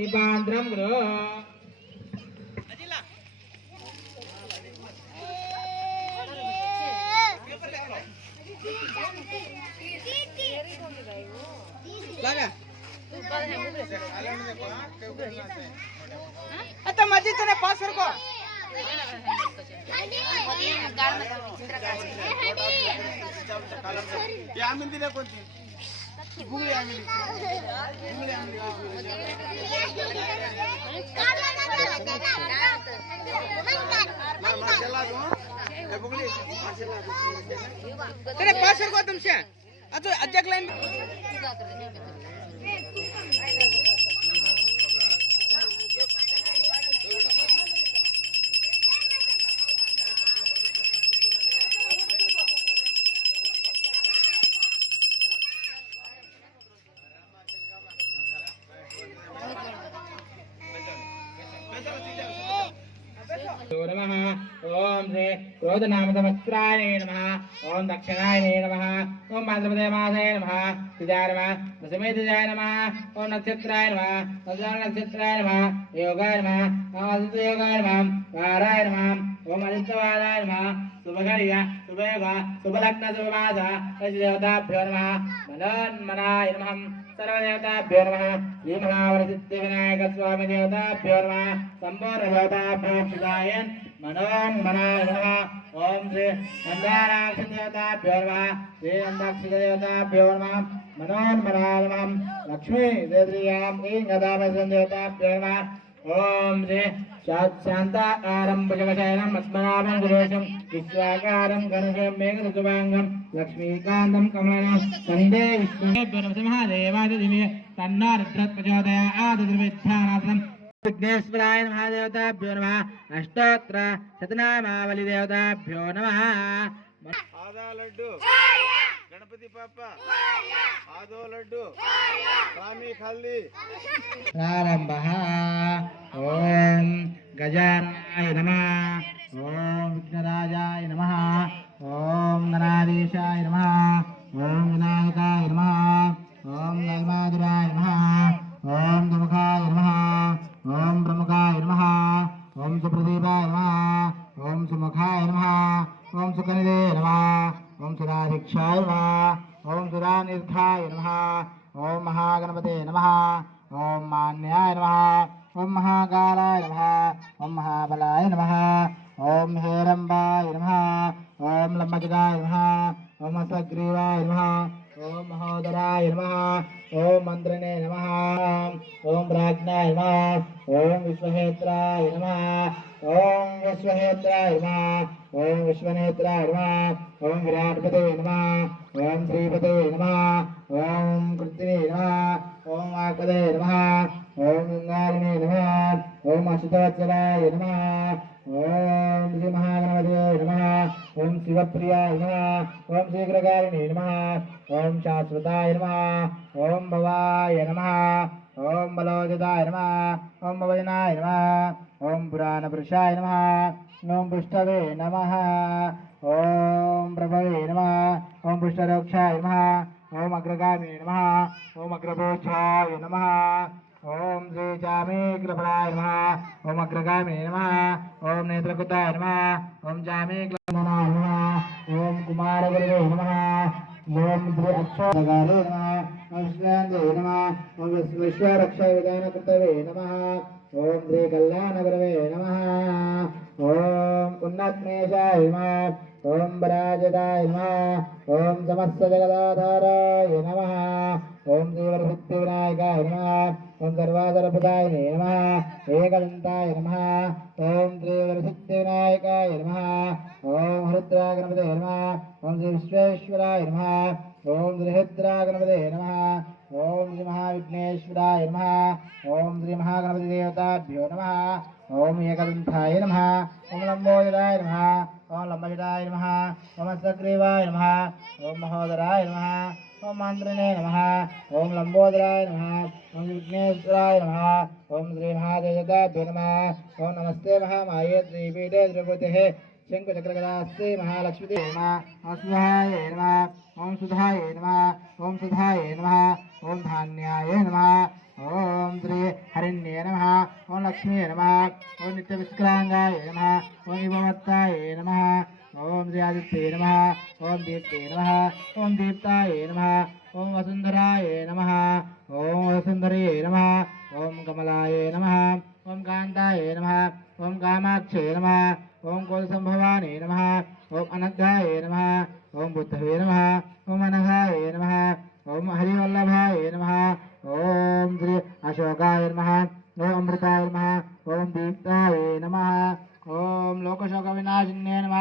దీపాంతరం గురు ઘૂંગળી આંગળી ઘૂંગળી તને પાછળ ગોતમ છે અધ્યક્ષ લાઈન ఓం శ్రీ క్రోధనామసమస్రాయ నమ. ఓం దక్షిణాయ నమ. ఓం భాద్రపదేమాసాయ నమ. సిజాయ నమ. దశమేతిజాయ నమ. ఓం నక్షత్రాయ నమ. నక్షత్ర నక్షత్రాయ నమ. యోగాయ నమ. ఆదిత్య యోగాయ నమ. వారాయ నమ. ఓం అదిత్యవాదాయ నమ. శుభగడియ శుభయోగ శుభలగ్న శుభమాస దేవతాభ్యో నమ. మనోన్మనాయ నమ. సర్వదేవతాభ్యో నమ. శ్రీమహావరసిద్ధి వినాయక స్వామి దేవతాభ్యో నమ. సంపూర్ణ దేవతాభ్యో మనోన్మనాయ నమ ఓం శ్రీ మందారాక్ష దేవతాభ్యో నమ శ్రీ అందాక్షిక దేవతాభ్యో నమ మనోన్మనాయ నమ లక్ష్మీ దేవ్రియాం ఈ గదామసం దేవతాభ్యో నమ ఓం శ్రీ శాంతాకారం భుజగశయనం పద్మనాభం సురేశం విశ్వాకారం గణశం మేఘరుతువాంగం లక్ష్మీకాంతం కమలం కందే విష్ణు తన్నా రుద్రత్ ప్రచోదయాదిర్విధ్యానాసనం విఘ్నేశ్వరాయ మహాదేవతాభ్యో నమ అష్టోత్తర శతనామావళి దేవతాభ్యో నమ ఆదా లడ్డు। గణపతి పాప। ఆదో లడ్డు। స్వామి ఖల్దీ ప్రారంభ। ఓం గజానాయ నమ। ఓం విఘ్నరాజాయ నమ। ఓం సుకనిదే నమ ఓం సురాధిక్షాయ నమ ఓం సురానిర్ధాయ నమ ఓం మహాగణపతే నమ ఓం మాన్యాయ నమ ఓం మహాకాలాయ నమ ఓం మహాబలాయ నమ ఓం హేరంబాయ నమ ఓం లంబజగాయ నమ ఓం సగ్రీవాయ నమ ఓం మహోదరాయ నమ ఓం మంత్రనే నమ ఓం ప్రాజ్ఞాయ నమ ఓం విశ్వహేత్రాయ నమ ఓం విశ్వహేత్రాయ నమ ఓం విశ్వనేత్రాయ నమ ఓం విరాట్పతే నమ ఓం శ్రీపతే నమ ఓం కృత్తినే నమ ఓం వాక్పదే నమ ఓం గంగారిణే నమ ఓం అశుతవత్సలాయ నమ ఓం శ్రీ మహాగణపతే నమ ఓం శివప్రియాయ నమ ఓం శీఘ్రకారిణే నమ ఓం శాశ్వతాయ నమ ఓం భవాయ నమ ఓం బలోజదాయ నమ ఓం భవజనాయ నమ ఓం పురాణపురుషాయ నమ ఓం పుష్టవే నమ ఓం ప్రభవే నమ ఓం పుష్టరోక్షాయ నమ ఓం అగ్రగామినే నమ ఓం అగ్రపోక్షాయ నమ ఓం శ్రీ జామీగ్రఫలాయ నమ ఓం అగ్రగామినే నమ ఓం నేత్రకృతాయ నమ ఓం జామీగ్రనాయ నమ ఓం కుమారగురువే నమ ఓం శ్రీ అక్షరగారే నమ ఓం శ్రీకాంతే నమ ఓం విశ్వరక్ష విధానకృతవే నమ ఓం శ్రీ కళ్యాణగురవే నమ ఓం ఉన్నత్మేషాయ నమ. ఓం పరాజితాయ నమ. ఓం సమస్త జగదాధారాయ నమ. ఓం శ్రీవరసిద్ధి వినాయకాయ నమ. ఓం సర్వాధరపదాయ నమ. ఏకదంతాయ నమ. ఓం శ్రీవరసిద్ధి వినాయకాయ నమ. ఓం హరుద్రాగణపతే నమ. ఓం శ్రీ విశ్వేశ్వరాయ నమ. ఓం శ్రీహద్రాగణపతే నమ. ఓం శ్రీ మహావిఘ్నేశ్వరాయ నమ ఓం శ్రీ మహాగణపతి దేవతాభ్యో నమ ఓం ఏకదంతాయ నమ ఓం లంబోదరాయ నమ ఓం లంబజటాయ నమ ఓం సగ్రీవాయ నమ ఓం మహోదరాయ నమ ఓం మంత్రిణే నమ ఓం లంబోదరాయ నమ ఓం విఘ్నేశ్వరాయ నమ ఓం శ్రీ మహాదేవతాభ్యో నమ ఓం నమస్తే మహామాయే శ్రీపీఠే త్రిభూతే శంకుచక్రగదాస్తే మహాలక్ష్మీదేవ నమ ఓం నమ ఓం సుధాయ నమ ఓం సుధాయ నమ ఓం ధాన్యాయ నమ ఓం శ్రీ హరిణ్యే నమ ఓం లక్ష్మీ నమ ఓం నిత్య విష్కలాంగాయ నమ ఓం విభవత్తాయ నమ ఓం శ్రీ ఆదిత్యే నమ ఓం దీప్తే నమ ఓం దీప్తాయ నమ ఓం వసుంధరాయ నమ ఓం వసుంధరే నమ ఓం కమలాయ నమ ఓం కాంతాయ నమ ఓం కామాక్షే నమ ఓం కోలసంభవానే నమ ఓం అనఘాయ నమ ఓం బుద్ధవే నమ ఓం అనఘాయ నమ ఓం హరివల్లభాయ నమ ఓం శ్రీ అశోకాయ నమ ఓం అమృతాయ నమ ఓం దీప్తాయ నమ ఓం లోకశోక వినాశిన్యే నమ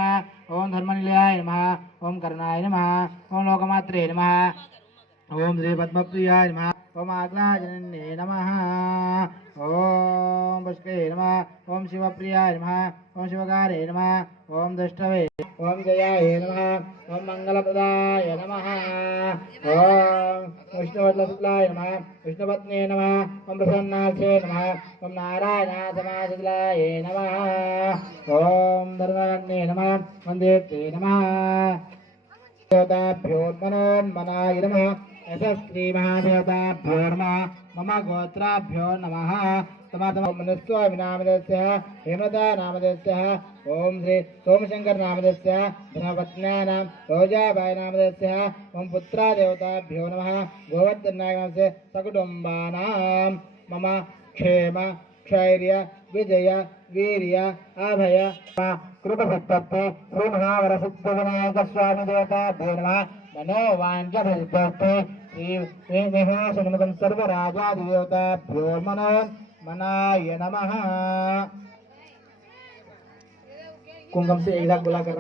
ఓం ధర్మనిలయాయ నమ ఓం కరుణాయ నమ ఓం లోకమాత్రే నమ ఓం శ్రీ పద్మప్రియాయ నమ ఓం ఆగ్నాజనన్యే నమ ఓం పుష్కే నమ ఓం శివప్రియాయ నమ ఓం శివకారే నమ ఓం దుష్టవే ఓం జయాయ నమ ఓం మంగళప్రదాయ నమ ఓం విష్ణువల్లశుక్లాయ నమ విష్ణుపత్నే నమ ఓం ప్రసన్నార్థే నమ ఓం నారాయణ సమాజలాయ నమ ఓం ధర్మగణ్యే నమ ఓం దేవ్యే నమ దేవతాభ్యోన్మనోన్మనాయ నమ यशस्त्रीमहादेवताभ्यो नमः मम गोत्राभ्यो नमः। समाधम मनस्वामी नामदेवस्य हेमदा ओम श्री सोमशंकर नामदेवस्य धनपत्न्यानां मम पुत्रा देवताभ्यो नमः। गोवर्धनाय सकुटुम्बानां मम क्षेम క్షైర్య విజయ వీర్య అభయ కృపసత్తత్తే శ్రీ మహావర సిద్ధవినాయక స్వామి దేవతాభ్యో నమ మనోవాంఛభిర్భర్తే శ్రీ మహాశనుముఖం సర్వరాజాదిదేవతాభ్యో మనో मनाय नमः कुंभम से एक लाख गुला कर